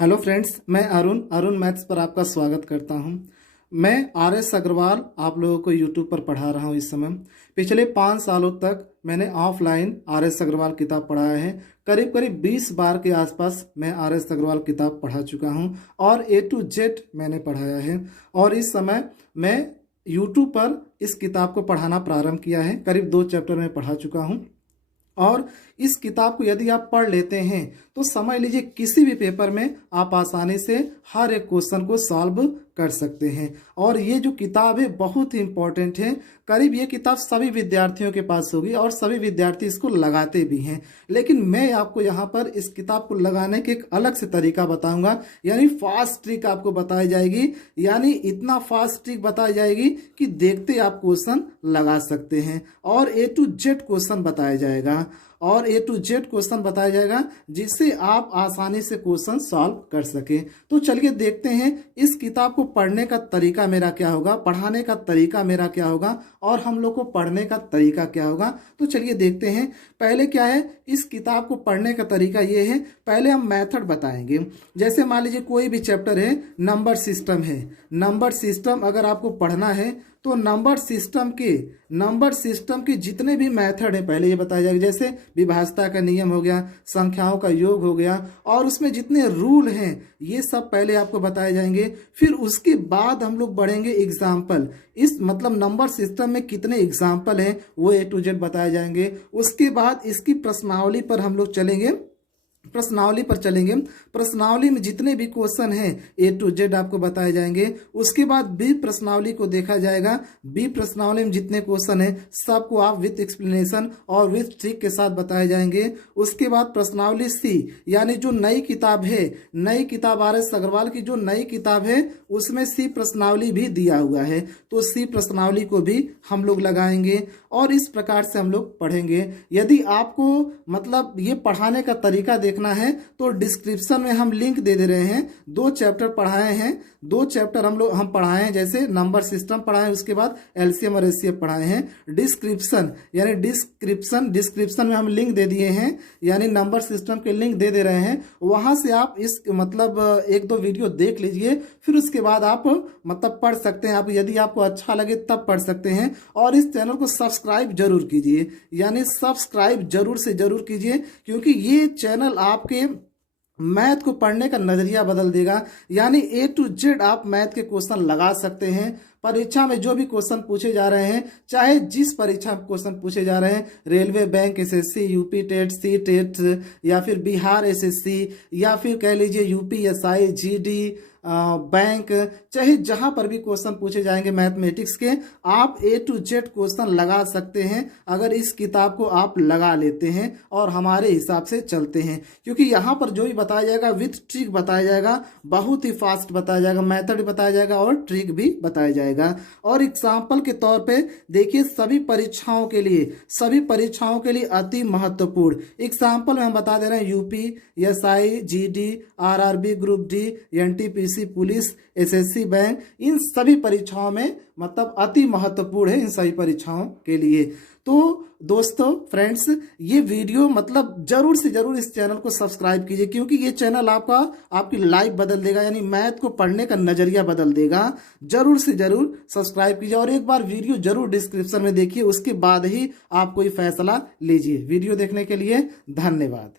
Hello friends, मैं Arun maths पर आपका स्वागत करता हूं। मैं आर.एस. अग्रवाल आप लोगों को यूट्यूब पर पढ़ा रहा हूं। इस समय पिछले 5 सालों तक मैंने ऑफलाइन आर.एस. अग्रवाल किताब पढ़ाया है। करीब करीब 20 बार के आसपास मैं आर.एस. अग्रवाल किताब पढ़ा चुका हूं और A to Z मैंने पढ़ाया है। और इस समय मैं यूट्यूब पर इस किताब को पढ़ाना प्रारंभ किया है। करीब 2 चैप्टर में पढ़ा चुका हूँ और इस किताब को यदि आप पढ़ लेते हैं तो समझ लीजिए किसी भी पेपर में आप आसानी से हर एक क्वेश्चन को सॉल्व कर सकते हैं। और ये जो किताब है बहुत ही इम्पोर्टेंट है। करीब ये किताब सभी विद्यार्थियों के पास होगी और सभी विद्यार्थी इसको लगाते भी हैं। लेकिन मैं आपको यहाँ पर इस किताब को लगाने के एक अलग से तरीका बताऊंगा, यानी फास्ट ट्रिक आपको बताई जाएगी। यानी इतना फास्ट ट्रिक बताई जाएगी कि देखते आप क्वेश्चन लगा सकते हैं। और A to Z क्वेश्चन बताया जाएगा और A to Z क्वेश्चन बताया जाएगा जिससे आप आसानी से क्वेश्चन सॉल्व कर सके। तो चलिए देखते हैं इस किताब को पढ़ने का तरीका मेरा क्या होगा, पढ़ाने का तरीका मेरा क्या होगा और हम लोग को पढ़ने का तरीका क्या होगा। तो चलिए देखते हैं। पहले क्या है, इस किताब को पढ़ने का तरीका ये है। पहले हम मेथड बताएंगे। जैसे मान लीजिए कोई भी चैप्टर है, नंबर सिस्टम है। नंबर सिस्टम अगर आपको पढ़ना है तो नंबर सिस्टम के जितने भी मेथड हैं पहले ये बताया जाएगा। जैसे विभाज्यता का नियम हो गया, संख्याओं का योग हो गया और उसमें जितने रूल हैं ये सब पहले आपको बताए जाएंगे। फिर उसके बाद हम लोग बढ़ेंगे एग्जाम्पल। इस मतलब नंबर सिस्टम में कितने एग्जाम्पल हैं वो A to Z बताए जाएंगे। उसके बाद इसकी प्रश्नावली पर हम लोग चलेंगे। प्रश्नावली में जितने भी क्वेश्चन हैं A to Z आपको बताए जाएंगे। उसके बाद बी प्रश्नावली को देखा जाएगा। बी प्रश्नावली में जितने क्वेश्चन हैं सबको आप विथ एक्सप्लेनेशन और विथ ट्रिक के साथ बताए जाएंगे। उसके बाद प्रश्नावली सी, यानी जो नई किताब है, नई किताब आर.एस. अग्रवाल की जो नई किताब है उसमें सी प्रश्नावली भी दिया हुआ है, तो सी प्रश्नावली को भी हम लोग लगाएंगे और इस प्रकार से हम लोग पढ़ेंगे। यदि आपको मतलब ये पढ़ाने का तरीका देखना है तो डिस्क्रिप्शन में हम लिंक दे रहे हैं। 2 चैप्टर पढ़ाए हैं, 2 चैप्टर हम पढ़ाए हैं। जैसे नंबर सिस्टम पढ़ाए, उसके बाद एलसीएम और एचसीएफ पढ़ाए हैं। डिस्क्रिप्शन में हम लिंक दे दिए हैं, यानी नंबर सिस्टम के लिंक दे रहे हैं। वहां से आप इस मतलब 1-2 वीडियो देख लीजिए, फिर उसके बाद आप मतलब पढ़ सकते हैं। आप यदि आपको अच्छा लगे तब पढ़ सकते हैं। और इस चैनल को सब्सक्राइब जरूर कीजिए, यानी सब्सक्राइब जरूर से जरूर कीजिए, क्योंकि ये चैनल आपके मैथ को पढ़ने का नजरिया बदल देगा। यानी A to Z आप मैथ के क्वेश्चन लगा सकते हैं। परीक्षा में जो भी क्वेश्चन पूछे जा रहे हैं, चाहे जिस परीक्षा में क्वेश्चन पूछे जा रहे हैं, railway, bank, SSC, UP TET, C TET या फिर बिहार एसएससी या फिर कह लीजिए यूपीएसआई, जीडी, बैंक, चाहे जहां पर भी क्वेश्चन पूछे जाएंगे मैथमेटिक्स के, आप A to Z क्वेश्चन लगा सकते हैं अगर इस किताब को आप लगा लेते हैं और हमारे हिसाब से चलते हैं। क्योंकि यहाँ पर जो भी बताया जाएगा विथ ट्रिक बताया जाएगा, बहुत ही फास्ट बताया जाएगा, मेथड बताया जाएगा और ट्रिक भी बताया जाएगा। और एग्जाम्पल के तौर पे देखिए सभी परीक्षाओं के लिए अति महत्वपूर्ण एग्जाम्पल में हम बता दे रहे हैं। UPSI, GD, RRB, group D, NTPC, police, SSC, bank, इन सभी परीक्षाओं में मतलब अति महत्वपूर्ण है इन सभी परीक्षाओं के लिए। तो दोस्तों, फ्रेंड्स, ये वीडियो मतलब जरूर से जरूर इस चैनल को सब्सक्राइब कीजिए, क्योंकि ये चैनल आपकी लाइफ बदल देगा, यानी मैथ को पढ़ने का नजरिया बदल देगा। जरूर से जरूर सब्सक्राइब कीजिए और एक बार वीडियो जरूर डिस्क्रिप्शन में देखिए, उसके बाद ही आप कोई फैसला लीजिए। वीडियो देखने के लिए धन्यवाद।